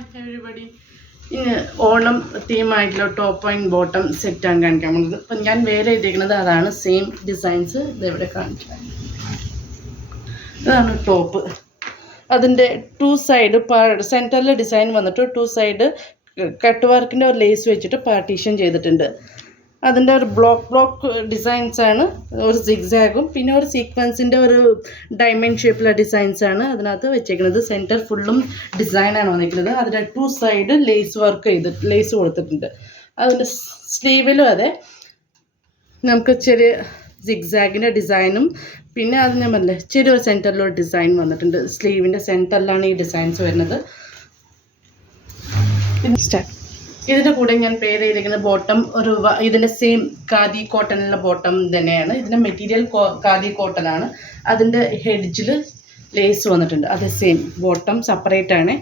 Hi everybody. ഇന്ന് Onam തീമായിട്ടുള്ള top and bottom സെറ്റാണ് കാണിക്കാൻ പോകുന്നത്. അപ്പം ഞാൻ വേറെ എഴുതിയിരിക്കുന്നത് അതാണ്. സെയിം ഡിസൈൻസ് ഇതെവിടെ കാണിക്കാം. ഇതാണ് ടോപ്പ്. അതിൻ്റെ ടു സൈഡ് സെൻറ്ററിൽ ഡിസൈൻ വന്നിട്ട് ടു സൈഡ് കട്ട് വർക്കിൻ്റെ ഒരു ലേസ് വെച്ചിട്ട് പാർട്ടീഷൻ ചെയ്തിട്ടുണ്ട്. അതിൻ്റെ ഒരു ബ്ലോക്ക് ഡിസൈൻസാണ്. ഒരു സിഗ്സാഗും പിന്നെ ഒരു സീക്വൻസിൻ്റെ ഒരു ഡയമണ്ട് ഷേപ്പിലുള്ള ഡിസൈൻസാണ് അതിനകത്ത് വെച്ചേക്കുന്നത്. സെൻറ്റർ ഫുള്ളും ഡിസൈനാണ് വന്നിരിക്കുന്നത്. അതിൻ്റെ ടു സൈഡ് ലേസ് കൊടുത്തിട്ടുണ്ട്. അതിൻ്റെ സ്ലീവിലും അതെ നമുക്ക് ചെറിയ സിഗ്സാഗിൻ്റെ ഡിസൈനും പിന്നെ അത് ഞാൻ പറഞ്ഞില്ലേ ചെറിയൊരു സെൻറ്ററിലൊരു ഡിസൈൻ വന്നിട്ടുണ്ട്. സ്ലീവിൻ്റെ സെൻറ്ററിലാണ് ഈ ഡിസൈൻസ് വരുന്നത്. ഇതിൻ്റെ കൂടെ ഞാൻ പേര് ചെയ്തിരിക്കുന്നത് ബോട്ടം ഒരു ഇതിൻ്റെ സെയിം ഖാദി കോട്ടണിലുള്ള ബോട്ടം തന്നെയാണ്. ഇതിൻ്റെ മെറ്റീരിയൽ ഖാദി കോട്ടനാണ്. അതിൻ്റെ ഹെഡ്ജിൽ ലേസ് വന്നിട്ടുണ്ട്. അത് സെയിം ബോട്ടം സെപ്പറേറ്റ് ആണ്.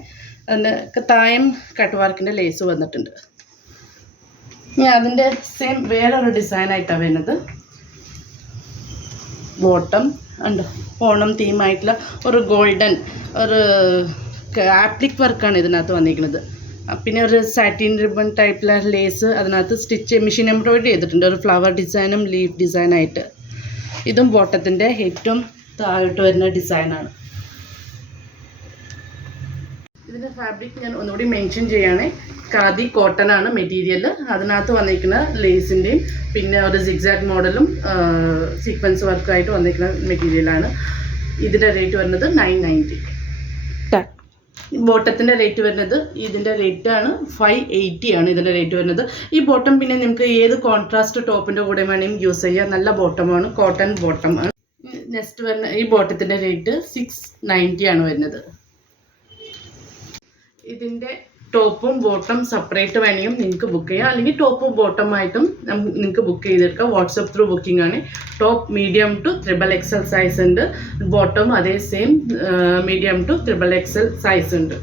അതിൻ്റെ തായം കട്ട് വർക്കിൻ്റെ ലേസ് വന്നിട്ടുണ്ട്. ഞാൻ അതിൻ്റെ സെയിം വേറൊരു ഡിസൈനായിട്ടാണ് വരുന്നത്. ബോട്ടം ഉണ്ട് ഓണം തീമായിട്ടുള്ള ഒരു ഗോൾഡൻ ഒരു ആപ്ലിക് വർക്കാണ് ഇതിനകത്ത് വന്നിരിക്കുന്നത്. പിന്നെ ഒരു സാറ്റിൻ റിബൺ ടൈപ്പിലെ ലേസ് അതിനകത്ത് മെഷീൻ എംബ്രോയിഡറി ചെയ്തിട്ടുണ്ട്. ഒരു ഫ്ലവർ ഡിസൈനും ലീഫ് ഡിസൈനായിട്ട്. ഇതും ബോട്ടത്തിൻ്റെ ഏറ്റവും താഴോട്ട് വരുന്ന ഡിസൈനാണ്. ഇതിൻ്റെ ഫാബ്രിക് ഞാൻ ഒന്നുകൂടി മെൻഷൻ ചെയ്യുകയാണ്. ഖാദി കോട്ടൺ ആണ് മെറ്റീരിയൽ. അതിനകത്ത് വന്നിരിക്കുന്ന ലേസിൻ്റെയും പിന്നെ ഒരു സിഗ്സാഗ് മോഡലും സീക്വൻസ് വർക്കായിട്ട് വന്നിരിക്കുന്ന മെറ്റീരിയലാണ്. ഇതിൻ്റെ റേറ്റ് വരുന്നത് 990. ബോട്ടത്തിൻ്റെ റേറ്റ് വരുന്നത് ഇതിൻ്റെ റേറ്റാണ് 580 ആണ് ഇതിൻ്റെ റേറ്റ് വരുന്നത്. ഈ ബോട്ടം പിന്നെ നിങ്ങൾക്ക് ഏത് കോൺട്രാസ്റ്റ് ടോപ്പിൻ്റെ കൂടെ വേണമെങ്കിലും യൂസ് ചെയ്യാം. നല്ല ബോട്ടമാണ്, കോട്ടൺ ബോട്ടം ആണ്. നെക്സ്റ്റ് വരുന്ന ഈ ബോട്ടത്തിൻ്റെ റേറ്റ് 690 ആണ് വരുന്നത്. ഇതിൻ്റെ ടോപ്പും ബോട്ടം സെപ്പറേറ്റ് വേണമെങ്കിലും നിങ്ങൾക്ക് ബുക്ക് ചെയ്യാം. അല്ലെങ്കിൽ ടോപ്പും ബോട്ടമായിട്ടും നിങ്ങൾക്ക് ബുക്ക് ചെയ്തെടുക്കാം. വാട്സപ്പ് ത്രൂ ബുക്കിംഗ് ആണ്. Top medium to XXL size ഉണ്ട്. ബോട്ടം അതേ same medium to XXL size ഉണ്ട്.